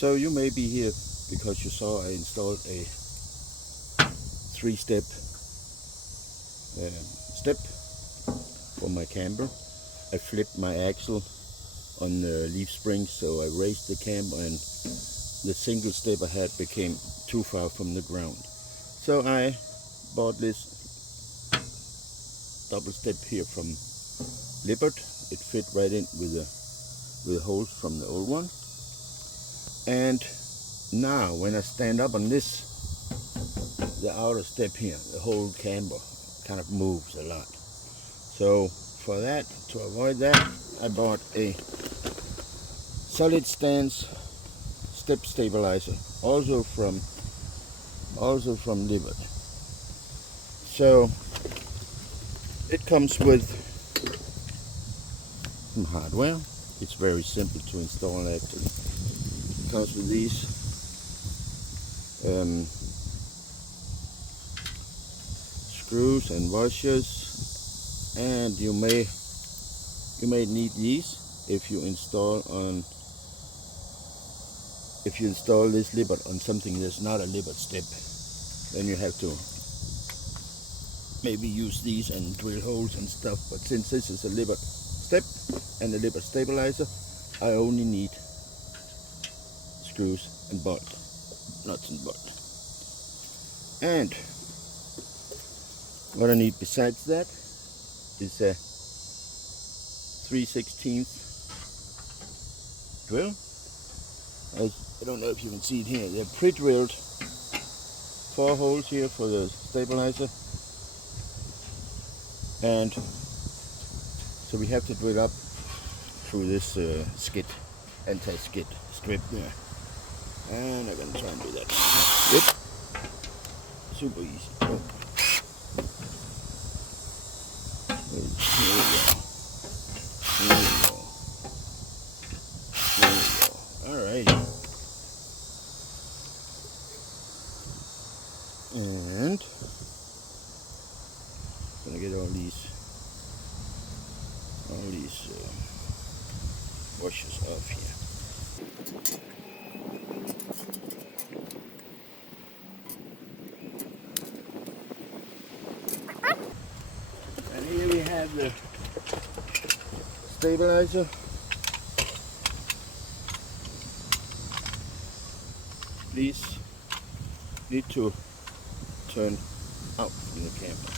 So you may be here because you saw I installed a 3-step step for my camber. I flipped my axle on the leaf springs, so I raised the camber and the single step I had became too far from the ground. So I bought this double step here from Lippert. It fit right in with the holes from the old one. And now when I stand up on this, the outer step here, the whole camber kind of moves a lot. So for that, to avoid that, I bought a solid stance step stabilizer, also from Lippert. So it comes with some hardware. It's very simple to install actually. It comes with these screws and washers, and you may need these if you install this Lippert on something that's not a Lippert step. Then you have to maybe use these and drill holes and stuff, but since this is a Lippert step and a Lippert stabilizer, I only need screws and nuts and bolt. And what I need besides that is a 3/16 drill. I don't know if you can see it here. They're pre-drilled 4 holes here for the stabilizer, and so we have to drill up through this anti-skid strip there, and I'm gonna try and do that. Yep, super easy. Oh. Here we go. Alrighty. And gonna get all these washers off here. And here we have the stabilizer. These need to turn out in the camper.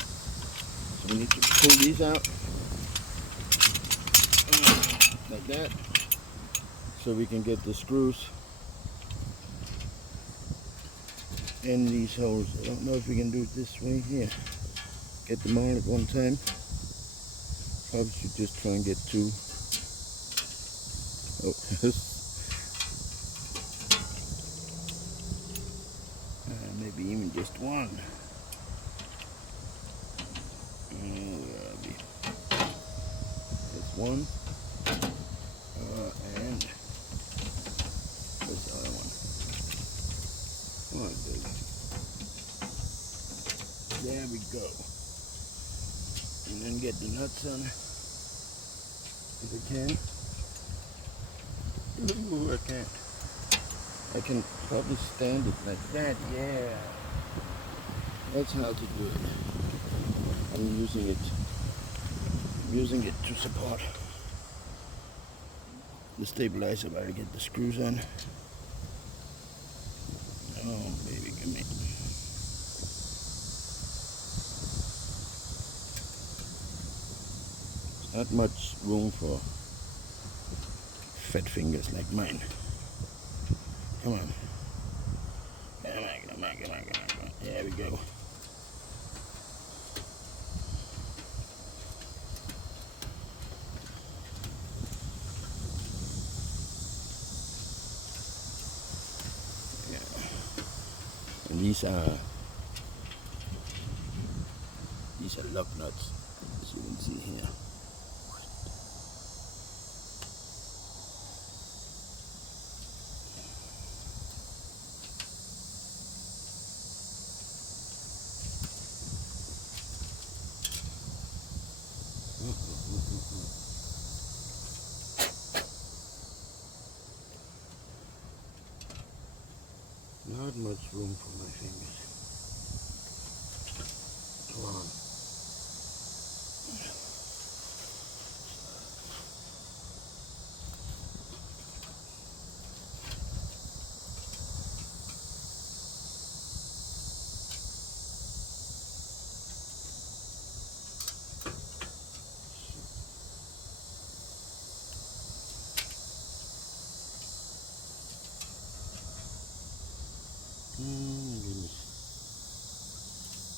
So we need to pull these out like that, so we can get the screws in these holes. I don't know if we can do it this way here. Get them all at one time. Probably should just try and get 2. Oh, maybe even just 1. There's 1. And this other one. There we go. And then get the nuts on if I can. Ooh, I can't. I can probably stand it like that. Yeah. That's how to do it. I'm using it to support the stabilizer while I get the screws on. Oh baby, give me. Not much room for fat fingers like mine. Come on. Come on. There we go. And these are lug nuts, as you can see here. Not much room for my fingers. Come on. Goodness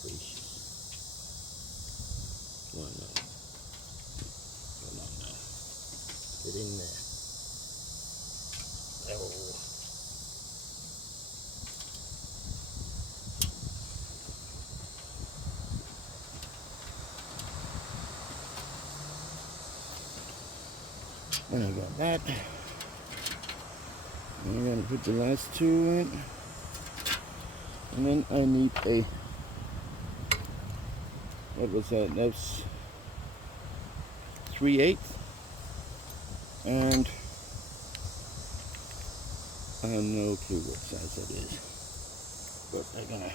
gracious. Come on now. Come on now. Get in there. Oh. And I got that. I'm going to put the last two in. And then I need a, what was that? That's 3/8. And I have no clue what size that is. But I'm gonna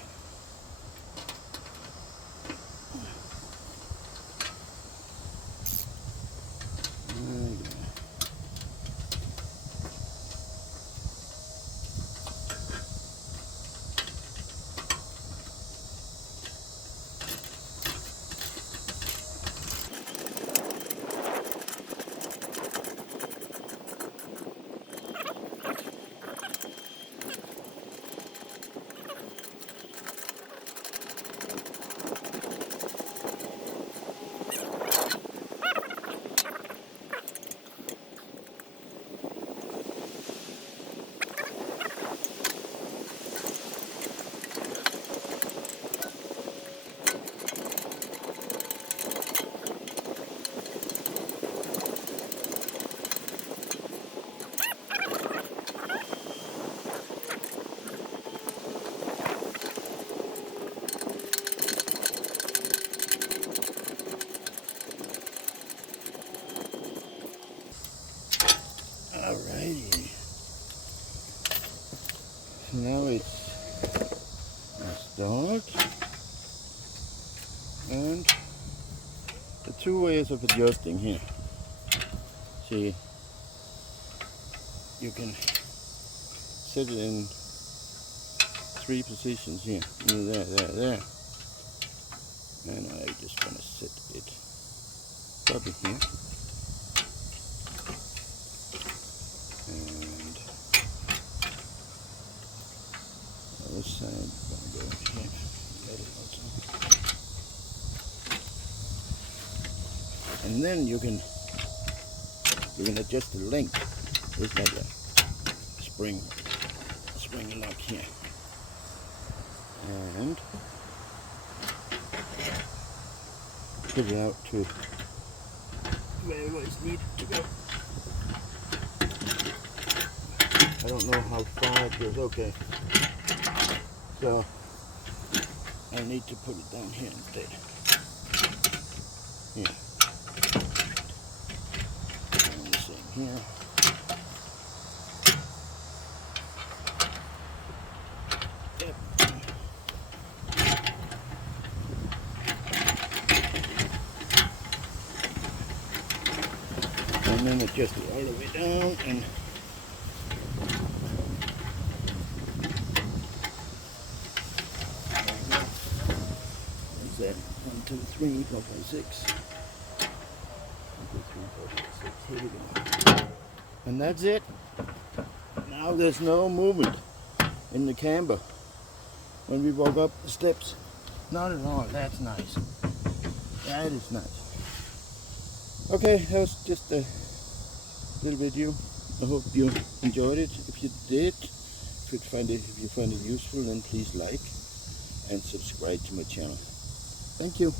Alrighty. So now it's installed. And the two ways of adjusting here. See, you can set it in 3 positions here. There. And I'm just gonna set it probably here. And the other side, gonna go here. And then you can adjust the length. There's like a spring lock here. And put it out to wherever it's needed to go. I don't know how far it goes. Okay. So I need to put it down here instead. Here. And the same here. Yep. And then adjust it all the way down and that 1, 2, 3, 4, 5, 6. 1, 2, 3, 4, 5, 6. Here we go. And that's it. Now there's no movement in the camber when we walk up the steps. Not at all. That's nice. That is nice. Okay, that was just a little video. I hope you enjoyed it. If you did, if you find it useful, then please like and subscribe to my channel. Thank you.